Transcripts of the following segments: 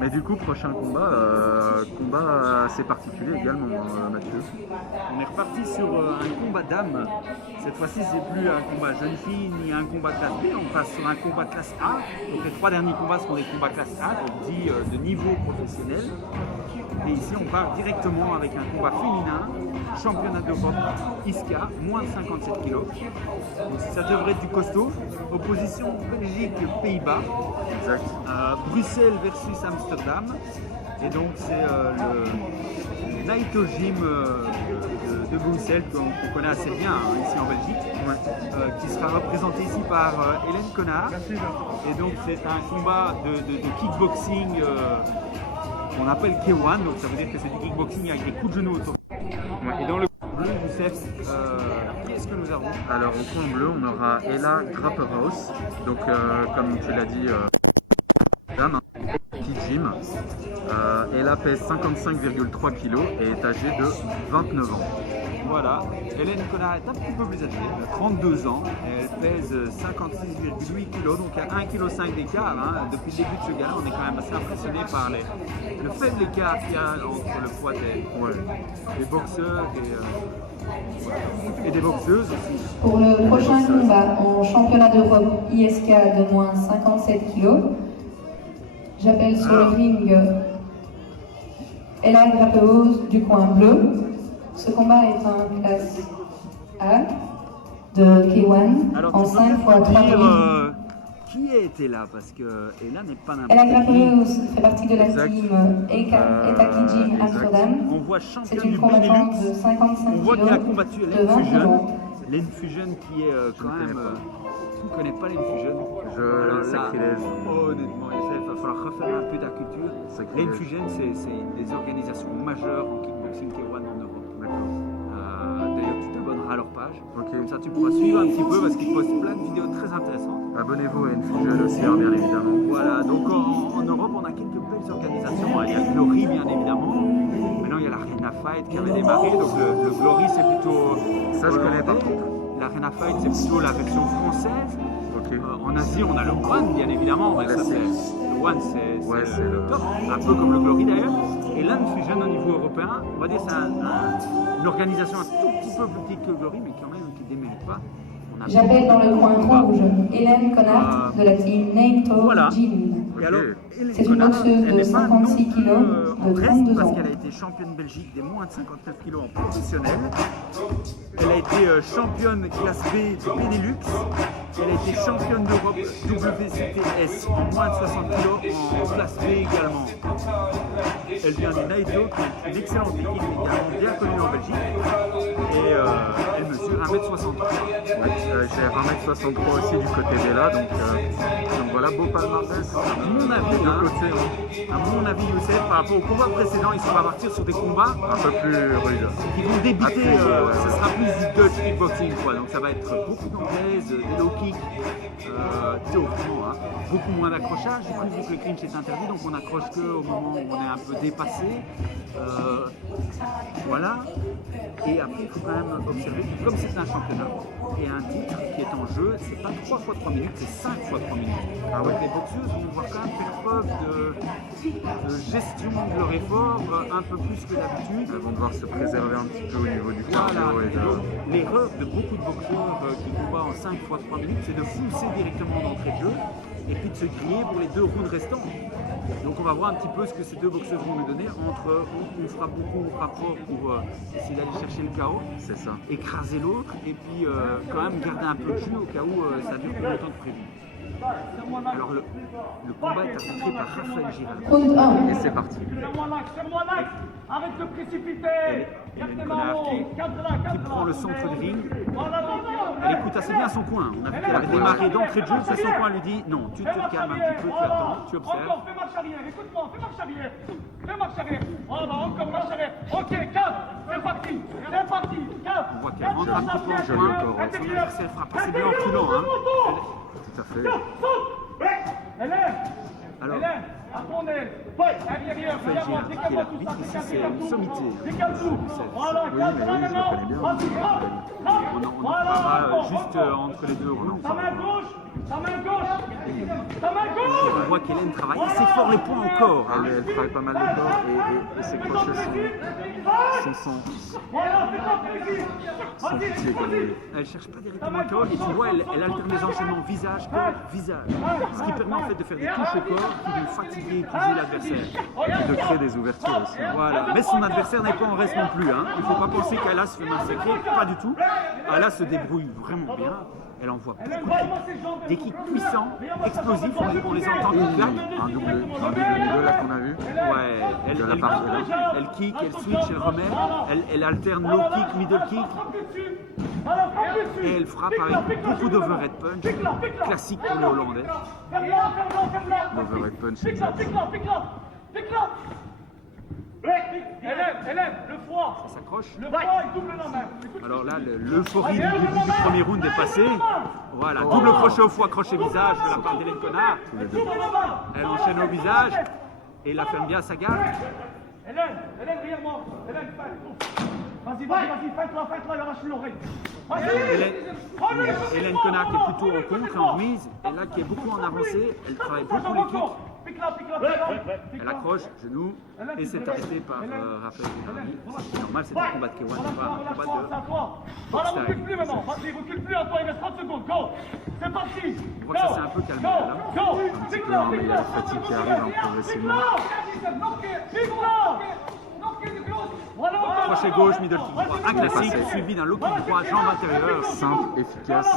Mais du coup, prochain combat, combat assez particulier également, Mathieu. On est reparti sur un combat d'âme. Cette fois-ci, c'est plus un combat jeune fille ni un combat classe B. On passe sur un combat classe A. Donc les 3 derniers combats seront des combats classe A, donc dit de niveau professionnel. Et ici, on part directement avec un combat féminin, championnat d'Europe ISCA, moins de 57 kg. Donc ça devrait être du costaud. Opposition Belgique-Pays-Bas. Exact. Bruxelles versus Amsterdam. Et donc c'est le Naito Gym de Bruxelles qu'on connaît assez bien ici en Belgique, qui sera représenté ici par Hélène Connard. Et donc c'est un combat de kickboxing qu'on appelle K1, donc ça veut dire que c'est du kickboxing avec des coups de genoux autour. Et dans le bleu, Youssef, qui est-ce que nous avons? Alors au coin bleu, on aura Ella Grapperhaus, donc comme tu l'as dit, dame, qui gym. Ella pèse 55,3 kg et est âgée de 29 ans. Voilà, Hélène Connard est un petit peu plus âgée, elle a 32 ans, elle pèse 56,8 kg, donc il y a 1,5 kg d'écart. Depuis le début de ce gars, on est quand même assez impressionné par le faible écart qu'il y a entre le poids des boxeurs et des boxeuses aussi. Pour le prochain combat en championnat d'Europe ISK de moins 57 kg, j'appelle sur le ring Ella Grapperhaus du coin bleu. Ce combat est un classe A de K1 alors, en 5 x 3 minutes. Qui a été là? Parce que Ella n'est pas n'importe Ella qui. Grapperhaus fait partie de la team Etaki Gym Amsterdam. On voit C'est championne une du combattante Benelux. de 55 On voit qu'elle a kg combattu de Hélène 20 Fusion. ans. Hélène Fusion qui est quand même... tu ne connais pas Hélène Fusion? Je sacrilège. Honnêtement, il va falloir refaire un peu de la culture. Hélène Fusion, c'est une des organisations majeures en kickboxing K1 en Europe. D'ailleurs, tu t'abonneras à leur page. Comme ça, tu pourras suivre un petit peu parce qu'ils postent plein de vidéos très intéressantes. Abonnez-vous à Infusion aussi, bien évidemment. Voilà, donc en Europe, on a quelques belles organisations. Il y a Glory, bien évidemment. Maintenant, il y a l'Arena Fight qui avait démarré. Donc le Glory, c'est plutôt... Ça, je connais pas. L'Arena Fight, c'est plutôt la version française. En Asie, on a le One, bien évidemment. Mais ça, le One, c'est le top. Un peu comme le Glory, d'ailleurs. Et l'Infusion au niveau européen, on va dire c'est une organisation un tout petit peu plus petite que Glory, mais quand même qui ne démérite pas. J'appelle dans le coin rouge Hélène Connard de la team Naito Gym. Et alors, C'est une boxeuse de 56 kg de 32 parce ans. qu'elle a été championne Belgique des moins de 59 kg en professionnel. Elle a été championne classe B de Benelux. Elle a été championne d'Europe WCTS en moins de 60 kg en classe B également. Elle vient du Naito, qui est une excellente équipe également bien connue en Belgique. Et elle mesure 1m63. J'ai 1m63 aussi du côté d'Ella, donc voilà, beau palmarès. À mon avis, Youssef, par rapport au combat précédent, ici on va partir sur des combats un peu plus rudes. Qui vont débiter, ça sera plus du Dutch kickboxing, quoi. Donc ça va être beaucoup d'anglaises, des low kicks, théoriquement, beaucoup moins d'accrochage, du coup, vu que le clinch est interdit, donc on accroche qu'au moment où on est un peu dépassé. Voilà. Et après, il faut quand même observer que comme c'est un championnat et un titre qui est en jeu, c'est pas 3 x 3 minutes, c'est 5 x 3 minutes. Donc les boxeuses vont devoir quand même faire preuve de gestion de leur effort un peu plus que d'habitude. Elles vont devoir se préserver un petit peu au niveau du cardio. Voilà. L'erreur de beaucoup de boxeurs qui combattent en 5 x 3 minutes, c'est de pousser directement d'entrée de jeu et puis de se griller pour les 2 rounds restants. Donc on va voir un petit peu ce que ces 2 boxeurs vont nous donner. On fera beaucoup rapport pour essayer d'aller chercher le KO, c'est ça, écraser l'autre et puis quand même garder un peu de jus au cas où ça dure plus longtemps que prévu. Alors le combat est arbitré par Raphaël Girard. Et c'est parti. Arrête de précipiter. Hélène Connard qui prend le centre du ring. Elle écoute assez bien son coin. On a vu qu'elle avait démarré d'entrée de jeu. C'est son coin lui dit non, tu te calmes un petit peu, tu attends, tu observes. Encore, fais marche arrière, écoute-moi, fais marche arrière. Fais marche arrière. Voilà, encore marche arrière. Ok, 4, c'est parti. C'est parti, 4. On voit qu'elle rentre un petit peu en coin. Son adversaire frappe assez bien en reculant. Tout à fait. Hélène. Alors, attendez, intérieur, Raphaël Girard, qui est l'arbitre ici, c'est une sommité. Voilà, Oui, mais oui, je le connais bien. On en parlera juste entre les deux. sa main gauche, Ta main gauche. Ta main gauche. On voit qu'Hélène travaille assez fort les points encore. Hein. Elle travaille pas mal le corps et ses crochets sont sans pitié comme lui. Elle cherche pas directement le corps et tu vois, elle alterne les enchaînements visage, corps, visage. Ce qui permet en fait de faire des touches au corps qui vont fatiguer et épuiser l'adversaire. De créer des ouvertures aussi. Voilà, mais son adversaire n'est pas en reste non plus. Hein. Il ne faut pas penser qu'Ala se fait massacrer, pas du tout. Ala se débrouille vraiment bien. Elle envoie beaucoup des kicks puissants, explosifs, on les entend qui claquent. Un double milieu là qu'on a vu. Ouais, elle kick, elle switch, elle remet, elle alterne low kick, middle kick. Et elle frappe avec beaucoup d'overhead punch, classique pour les Hollandais. L'overhead punch, exact. Hélène, le froid. Ça s'accroche. Le froid, il double la main. Alors là, l'euphorie du début du premier round est passée. Voilà, double crochet au foie, crochet visage de la part d'Hélène Connard. Elle enchaîne au visage et la ferme bien à sa garde. Hélène, derrière moi. Hélène, vas-y, fais-toi, il arrache l'oreille. Hélène Connard qui est plutôt en contre et en remise, et là qui est beaucoup en avancée, elle travaille beaucoup les kicks. Elle accroche, genou, et c'est arrêté par Raphaël Girardi. C'est normal, c'est un combat de K1, c'est pas un combat de... Voilà, recule plus maintenant. Vas-y, recule plus à toi, il reste 30 secondes. Go. C'est parti. On voit que ça s'est un peu calmé là. Un petit peu, mais il y a la fatigue qui arrive progressivement. Crochet gauche, middle kick droit. Un classique, suivi d'un low kick droit, jambe intérieure. Simple, efficace.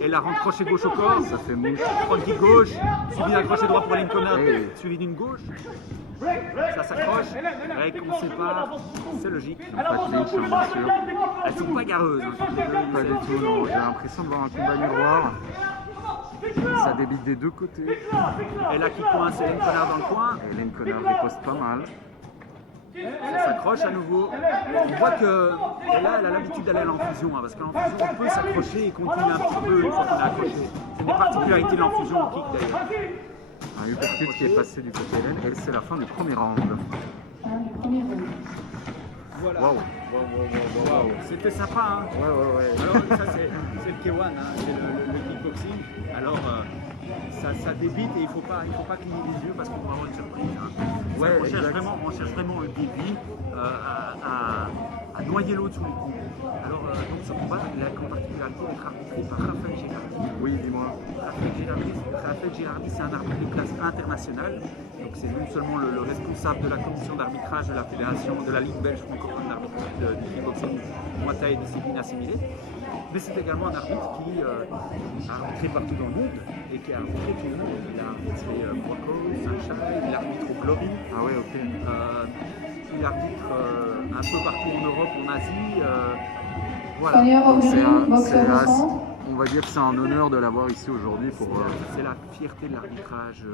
Et la rentre crochet gauche au corps. Ça fait mouche. Front kick gauche, suivi d'un crochet droit pour Hélène Connard, suivi d'une gauche. Ça s'accroche, break, on ne sait pas, c'est logique. Pas de clinch, hein, bien sûr. Elles sont pas gareuses. Hein. Pas du tout, non. J'ai l'impression de voir un combat miroir. Ça débite des deux côtés. Et là qui coince Hélène Connard dans le coin. Hélène Connard riposte pas mal. Ça s'accroche à nouveau. On voit que et là, elle a l'habitude d'aller à l'enfusion, hein, parce qu'en fusion, on peut s'accrocher et continuer un petit peu une fois qu'on est accroché. C'est une des particularités de l'enfusion au kick d'ailleurs. Un uppercut qui est passé du côté d'Hélène et c'est la fin du premier round. Voilà. Waouh. C'était sympa, hein. Ouais. Alors ça c'est le K1, hein, c'est le kickboxing. Alors ça débite et il faut pas cligner les yeux parce qu'on va avoir une surprise. Hein. Ouais, on cherche vraiment un débit à noyer l'autre sous les coups. Alors donc ce combat, il a comme particularité d'être arbitré par Raphaël Girardi. Oui, dis-moi. Raphaël Girardi, c'est un arbitre de classe internationale. Donc c'est non seulement le responsable de la commission d'arbitrage de la fédération de la Ligue belge francophone d'arbitrage du kickboxing, Muay Thai et discipline assimilée. Mais c'est également un arbitre qui a arbitré partout dans le monde et qui a arbitré tout le monde. Il a arbitré Monaco, Sunshine, il arbitre au Glory. Ah ouais, ok. Il arbitre un peu partout en Europe, en Asie. Voilà. On va dire que c'est un honneur de l'avoir ici aujourd'hui pour. C'est la fierté de l'arbitrage.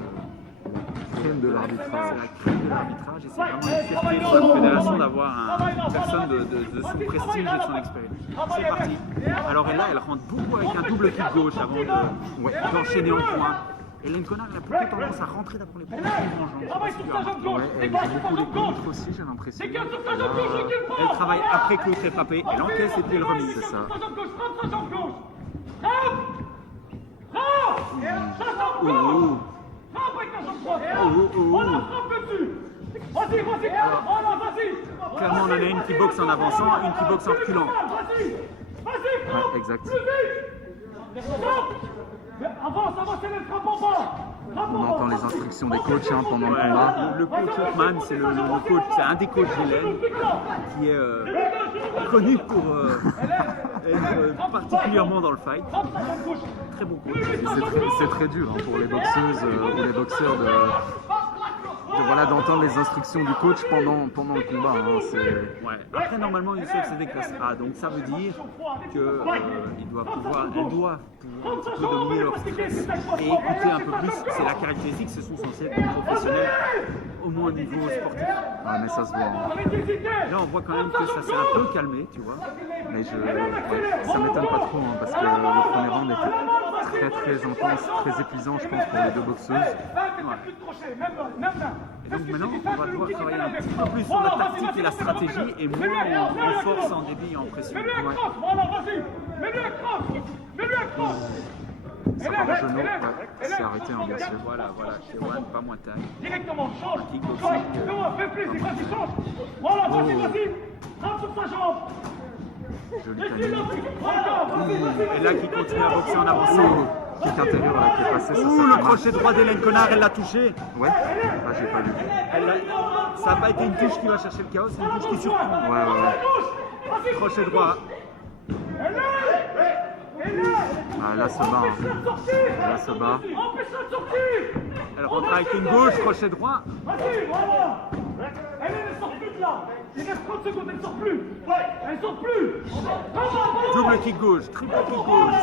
La crème de l'arbitrage. C'est la crème de l'arbitrage et c'est vraiment une fierté pour notre fédération d'avoir une personne de son prestige et de son expérience. C'est parti. Alors là, elle rentre beaucoup avec un double kick gauche avant d'enchaîner en point. Hélène Connard, elle a plutôt tendance à rentrer d'abord les premiers en Ouais, elle joue beaucoup les contres aussi, j'ai l'impression. Elle travaille après que l'autre est frappé, elle encaisse et puis elle remise. C'est ça. Clairement, on en a une qui boxe en avançant, une qui boxe en reculant. Ouais, exact. On entend les instructions des coachs pendant le combat. Le coach Hoffman, c'est c'est un des coachs d'Hélène qui est connu pour être particulièrement dans le fight. Très bon coach. C'est très dur pour les boxeuses ou les boxeurs d'entendre les instructions du coach pendant le combat. Ouais. Après, normalement, une seule c'est des classes A, donc ça veut dire qu'elle doit pouvoir un petit peu dominer leur stress et écouter un peu plus. C'est la caractéristique, ce sont censés être professionnels, au moins au niveau sportif. Ah, mais ça se voit. Là, on voit quand même que ça s'est un peu calmé, tu vois. Mais ça m'étonne pas trop, parce que le premier round était très intense, très épuisant, je pense, pour les deux boxeuses. Et donc maintenant, on va devoir travailler un petit peu plus sur la tactique et la stratégie et moins en force, en débit et en pression. Ça part au genou, ouais, c'est arrêté, hein, bien sûr. Voilà, K1, pas moins taille. Directement, change. Kickboxing. Fais plaisir, vas-y, change. Voilà, vas-y. Frappe sur sa jambe. Joli Et timing. Et là, qui continue à boxer en avançant. Kick intérieur là qui est passé, ça Ouh, fait le mal. crochet droit d'Hélène Connard, elle l'a touché. Ouais, ah, j'ai pas vu. Ça n'a pas été une touche qui va chercher le chaos, c'est une touche qui surprend. Ouais. Crochet droit. Ah, là, se bat. Hein. Là, se bat. Empêche-la de sortir. Elle rentre avec une gauche, crochet droit. Vas-y, voilà. Elle ne sort plus de là. Il reste 30 secondes, elle ne sort plus. Elle ne sort plus. Double kick gauche, triple kick gauche.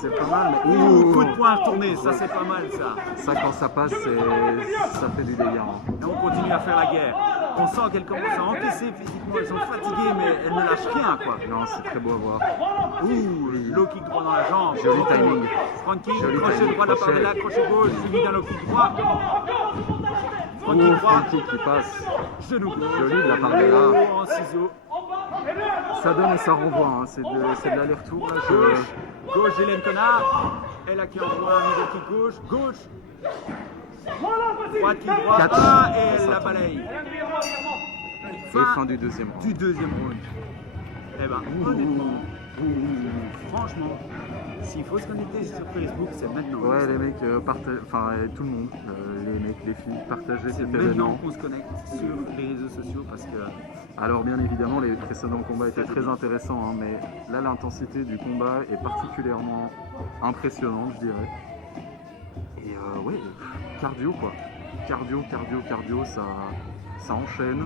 C'est pas mal, mais Ouh, coup de poing retourné, ça c'est pas mal ça. ça, quand ça passe, ça fait du dégât. Hein. Et on continue à faire la guerre. On sent qu'elles commencent à encaisser physiquement, elles sont fatiguées mais elles ne lâchent rien quoi. Non, c'est très beau à voir. Ouh, low kick droit dans la jambe. Joli timing. Front kick, Joli crochet timing, droit de la part de crochet. là, crochet gauche, suivi d'un low kick droit. Front kick Ouh, droit, front kick qui passe. genou gauche. Joli de la part de là. En ciseaux. Ça donne et ça renvoie. Hein. C'est de l'aller-retour. Là. Gauche d'Hélène Connard. Elle a qui envoie un middle kick gauche. Gauche. Droite kick droit. Quatre. Ah, et elle la balaye. Et fin du deuxième round. Du deuxième round. Eh ben, honnêtement, franchement, s'il faut se connecter sur Facebook, c'est maintenant. Ouais, les mecs, enfin tout le monde, les mecs, les filles, partagez C'est cet maintenant événement. qu'on se connecte sur les réseaux sociaux parce que Alors bien évidemment, les précédents combats étaient très intéressants, hein, mais là l'intensité du combat est particulièrement impressionnante, je dirais. Et ouais, cardio quoi. Cardio, ça enchaîne.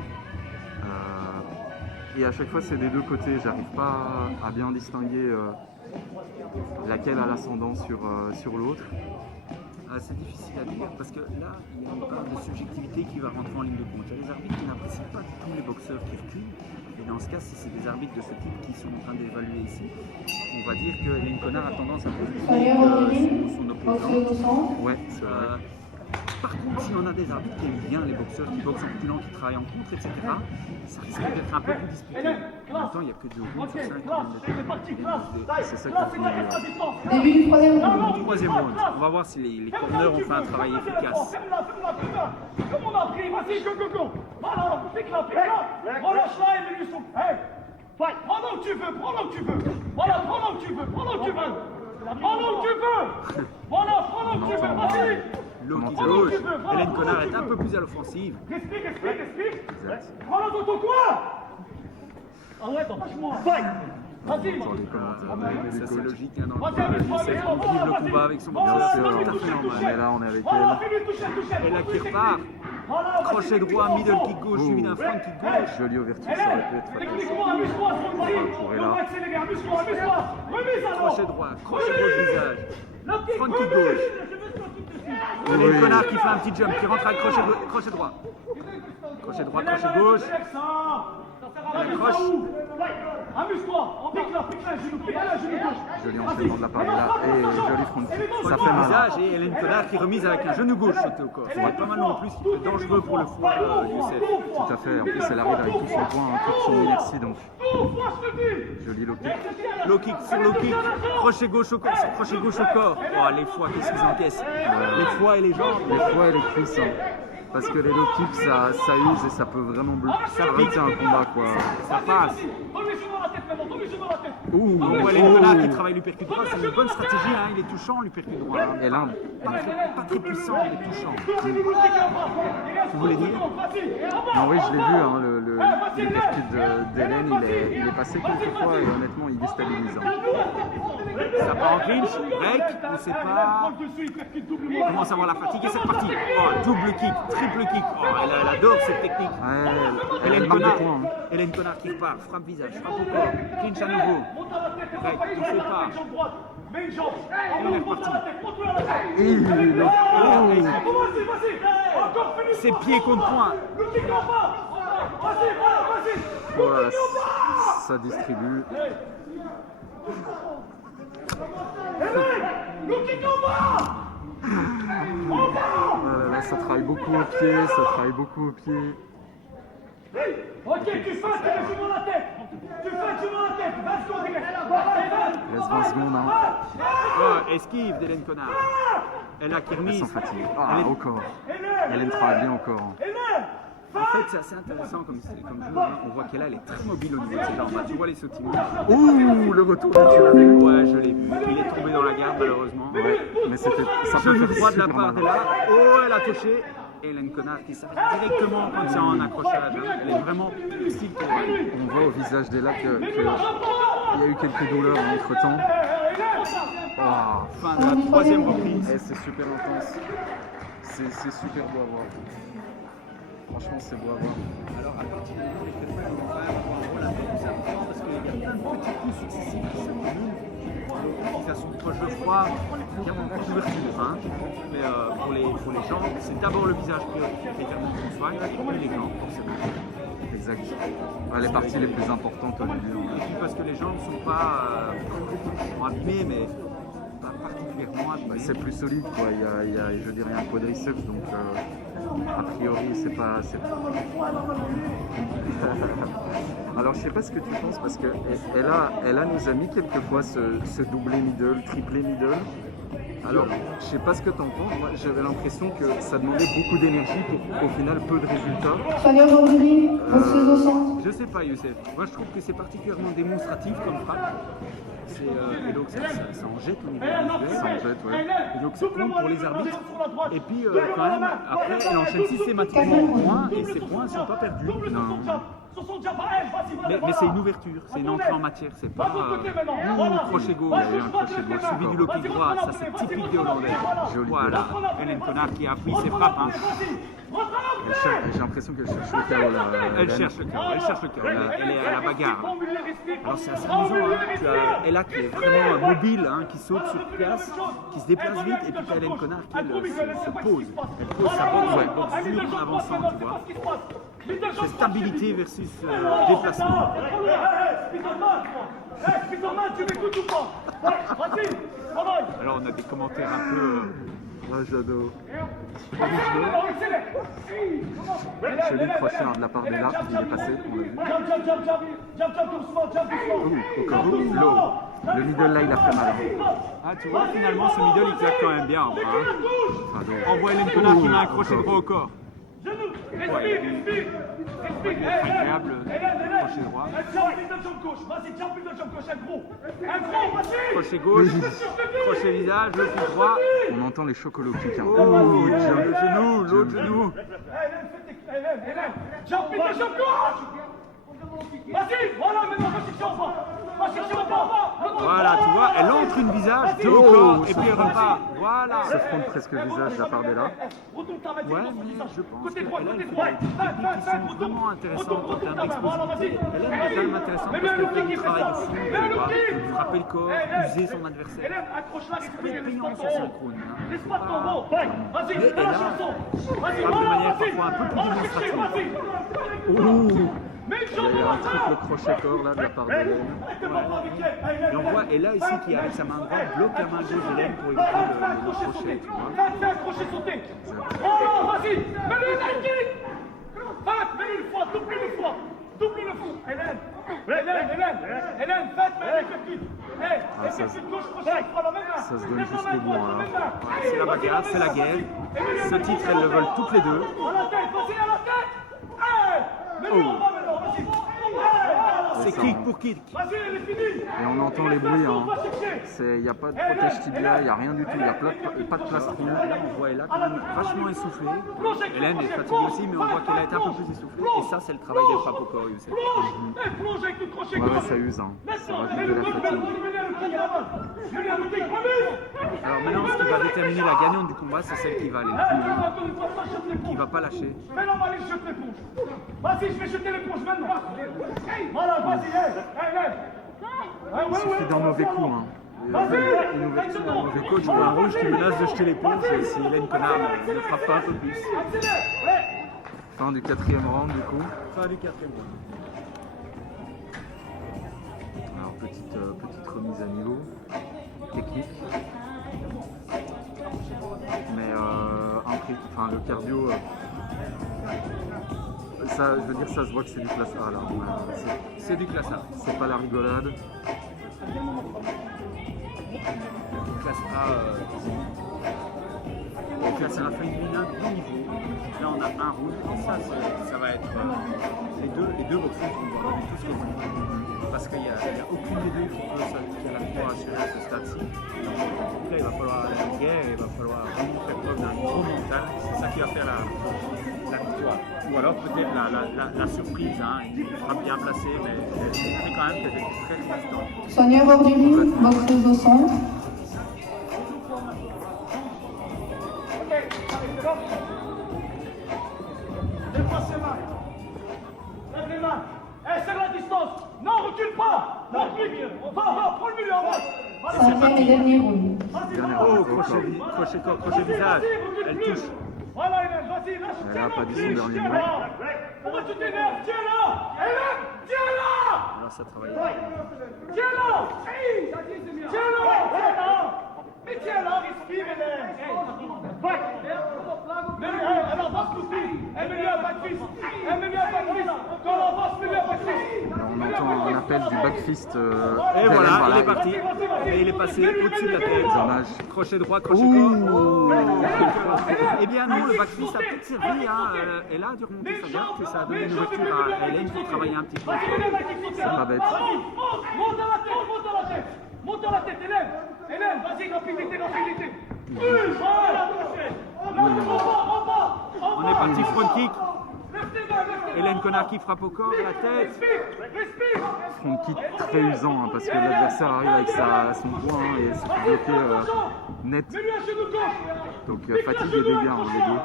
Et à chaque fois c'est des deux côtés, j'arrive pas à bien distinguer laquelle a l'ascendant sur l'autre. c'est difficile à dire parce que là, il y a une part de subjectivité qui va rentrer en ligne de compte. Il y a des arbitres qui n'apprécient pas du tout les boxeurs qui reculent. Et dans ce cas, si c'est des arbitres de ce type qui sont en train d'évaluer ici, on va dire que Hélène Connard a tendance à reculer son opposant. Ouais, c'est vrai. Par contre, si on a des arbitres qui aiment bien les boxeurs, qui boxent en reculant, qui travaillent en contre, etc., ça risque d'être un peu plus disputé. En même temps, il n'y a que 2 rounds sur 5 qui viennent d'être. C'est ça que je voulais dire. Début du troisième round. Troisième round. On va voir si les corners ont fait un travail efficace. Comme on a pris, vas-y, go. Voilà, pique-la. Relâche-la et mets-lui son. Hey, prends là où tu veux. Voilà, prends là où tu veux. Voilà, prends là où tu veux, vas-y. Low kick gauche. Hélène Connard est un peu plus à l'offensive. Respire. Prends là dans ton coin. Arrête, empêche-moi. Vas-y. Dans les commentaires, Ça c'est logique, hein, dans le Vas-y, combat. Elle essaie de vivre le combat avec son bien boxeur, c'est sûr, tout à fait normal. mais là on est avec Voilà, elle. fais-lui toucher. Et là qui repart. Crochet droit, middle kick gauche, suivi d'un front kick gauche. Joli ouverture, ça aurait pu être fatal. Techniquement, amuse-toi, Pour Ella. amuse-toi. Remise alors. Crochet droit, crochet gauche visage. Front kick gauche. Oui. Hélène Connard qui fait un petit jump, qui rentre avec crochet droit. Crochet droit, crochet gauche. Elle accroche. Amuse-toi, on pique là, genou gauche. Joli enchaînement de la part de là et joli front kick. Ça Front fait kick mal. visage et Hélène Connard qui remise avec un genou gauche sauté au corps. C'est pas mal non plus, qui peut être dangereux pour le foie Youssef. Tout à fait. En plus, elle arrive avec tout son poing, toute son inertie, donc joli low kick. Low kick sur low kick, crochet gauche au corps, crochet gauche au corps. Oh les foies, qu'est-ce qu'ils encaissent. Les foies et les jambes. Les fois et les cuisses, hein. Parce que les low kicks, ça use et ça peut vraiment arrêter un combat, quoi. Ça passe. Ouh, Oh, Hélène Connard qui travaille l'uppercut droit, c'est une bonne stratégie, hein. Il est touchant l'uppercut droit. Hein. Et là, Pas très puissant, mais touchant. Tu voulais dire? non, oui, je l'ai vu, hein, le percute d'Hélène, il est passé quelques fois et honnêtement, il déstabilise. Hein. Ça part en clinch, break, on sait pas. On commence à voir la fatigue et c'est reparti. Oh, double kick, triple kick. Oh, elle adore cette technique. Ouais, elle Hélène marque des Connard, points. Hein. Hélène Connard qui repart, frappe visage, frappe au corps, clinch à nouveau. Break, il faut pas. Mets une jambe. On est reparti. Et le- Vas-y. Encore finis. Ses pieds contre poing. Le kick en bas. Vas-y. voilà, ça distribue. Le kick en bas. Là, ça travaille beaucoup au pied, Ok, tu fais dans la tête. Tu fais dans la tête. 20 secondes. Il reste 20 secondes. Hein. Oh, esquive d'Hélène Connard. Elle a Elle Kirmis. s'en fatigue. Ah, encore. Hélène travaille bien encore. En fait, c'est assez intéressant comme jeu. Hein. On voit qu'elle est très mobile au niveau de ses jambes. Tu vois les sautillements. Ouh, le retour, tu l'as vu? Ouais, je l'ai vu. Il est tombé dans la garde, malheureusement. Ouais, mais ça peut Genou faire droit de la super part mal. de là. Oh, elle a touché. Hélène Connard qui s'arrête directement quand c'est en accrochage. Hein. Elle est vraiment style. On voit au visage d'Ella qu'il y a eu quelques douleurs entre temps. Oh, Fin de la troisième reprise. et c'est super intense. C'est super beau à voir. Franchement, c'est beau à voir. Alors, à partir du moment où les Fred vont quand même avoir un rôle un peu plus important parce qu'il y a plein de petits coups successifs qui s'accumulent. L'utilisation de poche de froid, il y a encore d'ouverture. Hein. Mais pour les jambes, c'est d'abord le visage prioritairement qu'on soigne et puis les jambes, forcément. Exact. Ah, les parties les plus importantes au début. Et puis parce que les jambes ne sont pas sont abîmées, mais pas particulièrement abîmées. C'est plus solide, quoi. Il y a, je dirais, un quadriceps, donc a priori, c'est pas. Alors, je sais pas ce que tu penses, parce qu'elle nous a mis quelquefois ce doublé middle, triplé middle. Alors, je sais pas ce que tu en penses. Moi, j'avais l'impression que ça demandait beaucoup d'énergie pour au final peu de résultats. Sonia Gendry, boxeuse au centre. Je sais pas, Youssef. Moi, je trouve que c'est particulièrement démonstratif comme frappe. Et donc, ça en jette au niveau individuel. Ça en jette, ouais. Et donc, c'est cool pour les arbitres. Et puis, quand même, après, elle enchaîne systématiquement au point et ses points ne sont pas perdus. Non. Mais c'est une ouverture, c'est une entrée en matière, c'est pas crochet gauche, Il y a eu un crochet gauche. suivi du low kick droit, ça c'est typique des Hollandais. Joli. Voilà, Hélène Connard qui a pris ses frappes. Hein. J'ai l'impression qu'elle cherche le chaos là. Elle cherche le chaos, elle est à la bagarre. Alors c'est assez amusant, hein. Tu as Ella qui est vraiment mobile, hein, qui saute sur place, qui se déplace vite, et puis tu as Hélène Connard qui se pose. Elle pose sa boxe dure en avançant, tu vois. C'est stabilité versus déplacement. Alors on a des commentaires un peu... Ah, j'adore. Joli crochet de la part d'Ella, il est passé, on l'a vu. Encore low. Le middle là, il a fait mal. Ah, tu vois, finalement, ce middle, il claque quand même bien. Hein. On voit Hélène Connard qui met un crochet droit au corps. Incroyable, crochet droit. Crochet gauche, crochet visage, le pied droit. On entend les chocolats qui hein. Oh, le genou, l'autre genou. Voilà, tu vois, elle entre une visage, deux au corps, et puis elle repart. Voilà. Se frôle presque le visage de la part d'Ella. Ouais, mais je pense qu'elle a une technique qui sont vraiment intéressantes en termes d'explosivité. Elle est quand même intéressante parce qu'elle fait du travail de fou, tu vois, frapper le corps, user son adversaire. C'est très payant son synchrone. Hein. Mais elle frappe de manière parfois un peu plus démonstrative. Il y a eu un triple crochet corps là de la part d'Hélène. Et on voit Ella ici qui avec sa main droite bloque la main gauche d'Hélène pour éviter le crochet, tu vois. Fais un crochet sauté. Oh, vas-y, mets-le une kick. Mets-le une fois, double-le fois. Hélène, faites, mets-le kick. Ça se donne jusqu'au bout. Hein. C'est la bagarre, c'est la guerre. Ce titre, elles le veulent toutes les deux. À la tête, vas-y, à la tête. Mets-le en bas maintenant, vas-y. C'est kick pour kick. Vas-y, elle est finie. Et on entend les bruits. Hein. Il n'y a pas de protège tibia, il n'y a rien du tout. Il n'y a pas de plastron. Là, on voit Ella quand même vachement essoufflée. Hélène est fatiguée aussi, mais on voit qu'elle a été un peu plus essoufflée. Et ça, c'est le travail des frappes au corps, Youssef. Plonge avec le crochet Ouais, ça use. Hein. Ça rajoute de la fatigue. Alors maintenant, ce qui va déterminer la gagnante du combat, c'est celle qui va aller le plus loin, qui va pas lâcher. Maintenant, on va aller jeter l'éponge. Vas-y, je vais jeter l'éponge maintenant. Voilà, vas-y, Il suffit d'un mauvais coup. Hein. Une ouverture, un mauvais Le coach voit un rouge qui menace de jeter l'éponge et si Hélène Connard ne frappe pas un peu plus. Fin du 4e round du coup. Fin du 4e round. Alors petite remise à niveau. Technique. Mais le cardio ça, je veux dire, ça se voit que c'est du classe A là. C'est du classe A. C'est pas la rigolade. Classe A. Classe A féminin de bon niveau. Là on a un rouge et ça va être les deux boxeurs vont devoir donner tout ce qu'ils ont. Parce qu'il n'y a aucune des deux qui a la victoire assurée à ce stade-ci. Donc là il va falloir aller en guerre, il va falloir vraiment faire preuve d'un gros mental. C'est ça qui va faire la victoire. Ou alors peut-être la surprise, hein. Il sera bien placé, mais c'est quand même qu'elle est très résistante. Sonia hors du ring, boxeuse au centre. Dépasse les mains. Lève les mains. Serre la distance. Non, recule pas. Va, prends le milieu en bas. Cinquième et dernier round. Oh, crochet visage. Elle touche. Voilà, Hélène, vas-y, lâche. Elle a pas dit son dernier mot. Pourquoi tu t'énerves? Tiens-la. Hélène, tiens-la. Alors ça travaille. Tiens-la. Tiens-la. Mais tiens-la, respire, Hélène. Elle avance l'outil. Elle met lui un backfist. Quand elle avance, mets-lui un backfist. On entend un appel du backfist. Et voilà, il est parti. Et il est passé au-dessus de la tête. Dommage. Crochet droit, crochet corps. Eh bien non, le backfist a peut-être servi. Et là, du remonter sa garde, et ça a donné une ouverture à Hélène pour travailler un petit peu. C'est pas bête. Monte à la tête. Monte à la tête, Hélène. Hélène, vas-y, rapidité. Voilà, en bas. On est parti front kick. Hélène Connard qui frappe au corps et à la tête. Respire. Front kick très usant hein, parce que l'adversaire arrive avec son poing et se fait bloquer net. Mets-lui un genou gauche. Donc fatigue et dégâts hein, les deux.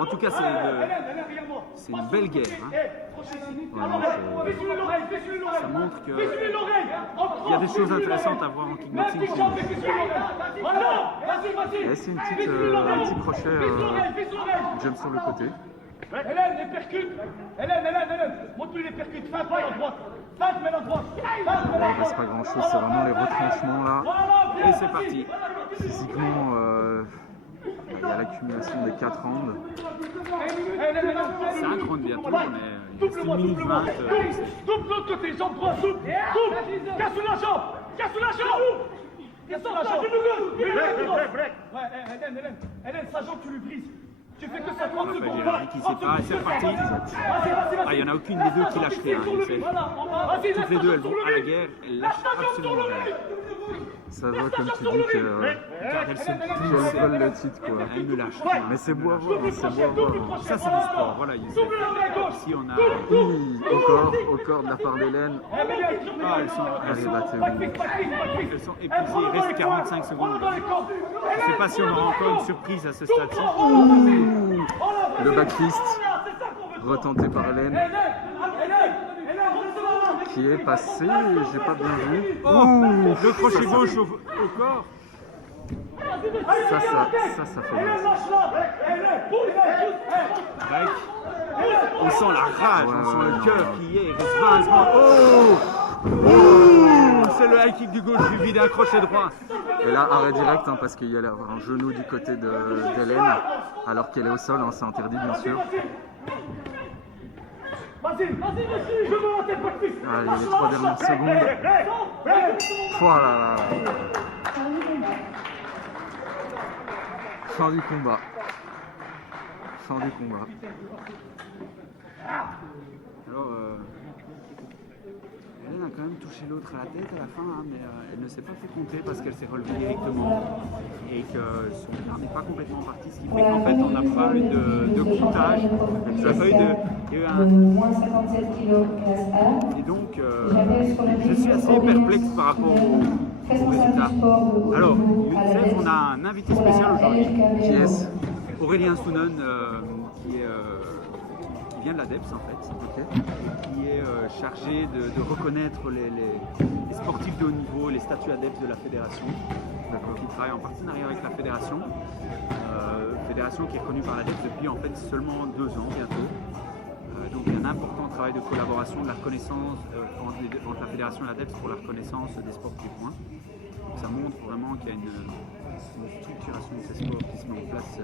En tout cas, c'est une belle guerre. Hein. Ça montre qu'il y a des choses intéressantes à voir en kickboxing. Et c'est un petit crochet jump sur le côté. Hélène, les percute. Hélène. Montre-lui les percutes. Feinte, mets la droite. Il reste pas grand chose, c'est vraiment les retranchements là. Et c'est parti. Physiquement, il y a l'accumulation des 4 rounds. C'est un round bientôt, mais c'est 1 minute 20. Double l'autre côté, jambe droite, double. Casse la jambe. Hélène, sa jambe, tu lui brises. Tu fais que 50 secondes. J'ai rien qui sépare et c'est reparti. Il n'y en a aucune des deux qui lâche rien. Toutes les deux, elles vont à la guerre, elles lâchent absolument rien. Ça va comme tu dis Elles se qu'elles veulent le titre quoi. Elles ne lâchent. Mais c'est beau à voir, hein, c'est beau à voir. Ça, c'est du sport. Voilà, ici, on a. Au corps de la part d'Hélène. Elles sont épuisées. Il reste 45 secondes. Je ne sais pas si on aura encore une surprise à ce stade-ci. Le backfist retenté par Hélène. Qui est passé, j'ai pas bien vu. Le crochet gauche au corps. Ça fait mal. Break. On sent la rage, on sent le cœur qui est. Il reste 20 secondes. C'est le high kick du gauche suivi d'un crochet droit. Et là, arrêt direct, hein, parce qu'il y a un genou du côté d'Hélène, alors qu'elle est au sol, hein, c'est interdit bien sûr. Vas-y, je veux la tête, backfist. Allez, les 3 dernières secondes. Voilà. Fin du combat. Alors, Hélène a quand même touché l'autre à la tête à la fin, hein, mais elle ne s'est pas fait compter parce qu'elle s'est relevée directement et que son garde n'est pas complètement parti, ce qui fait qu'en fait on n'a pas eu de comptage. Il n'y a pas eu de... moins 57 kg classe A. Et donc, je suis assez perplexe par rapport aux résultats. Alors, UNICEF, on a un invité spécial aujourd'hui. Qui est-ce? Aurélien Sounon, qui vient de la DEPS en fait, qui est chargé de reconnaître les sportifs de haut niveau, les statuts adeptes de la fédération. Qui travaille en partenariat avec la fédération, fédération qui est reconnue par la DEPS depuis en fait seulement 2 ans bientôt. Donc il y a un important travail de collaboration, de la reconnaissance entre la fédération et la DEPS pour la reconnaissance des sportifs points. Donc ça montre vraiment qu'il y a une structuration de ces sports qui se met en place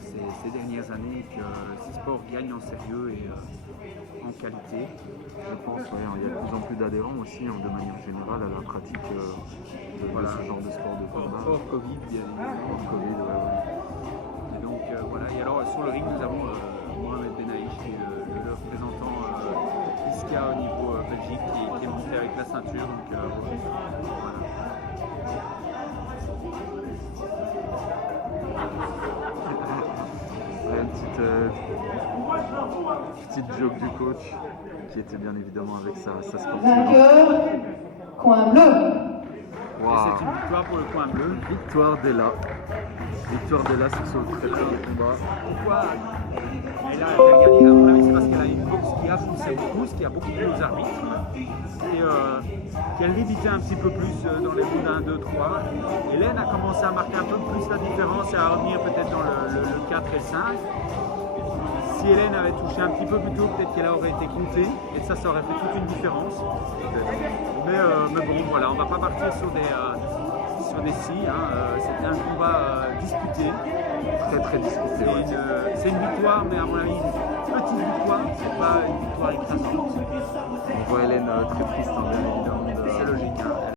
ces dernières années que ce sport gagne en sérieux et en qualité. Je pense, ouais, il y a de plus en plus d'adhérents aussi, de manière générale, à la pratique de ce genre de sport de combat. Hors Covid, bien évidemment. Hors Covid, ouais. Et donc voilà, et alors sur le ring, nous avons Mohamed Benaïch, qui est le représentant ISCA au niveau Belgique, qui est monté avec la ceinture. Donc voilà. Petite joke du coach qui était bien évidemment avec sa sportive. Vainqueur, coin bleu. Wow. Et c'est une victoire pour le coin bleu. Victoire d'Ella. Victoire d'Ella sur ce très premier combat. Pourquoi elle a regardé, à mon avis, c'est parce qu'elle a une boxe qui a poussé beaucoup, ce qui a beaucoup plu aux arbitres. Et qu'elle limitait un petit peu plus dans les rounds 1, 2, 3. Hélène a commencé à marquer un peu plus la différence et à revenir peut-être dans le 4 et 5. Si Hélène avait touché un petit peu plus tôt, peut-être qu'elle aurait été comptée et ça aurait fait toute une différence. Mais bon, voilà, on ne va pas partir sur des si. C'était un combat disputé. Très discuté. C'est une victoire, mais à mon avis, une petite victoire, c'est pas une victoire écrasante. On voit Hélène très triste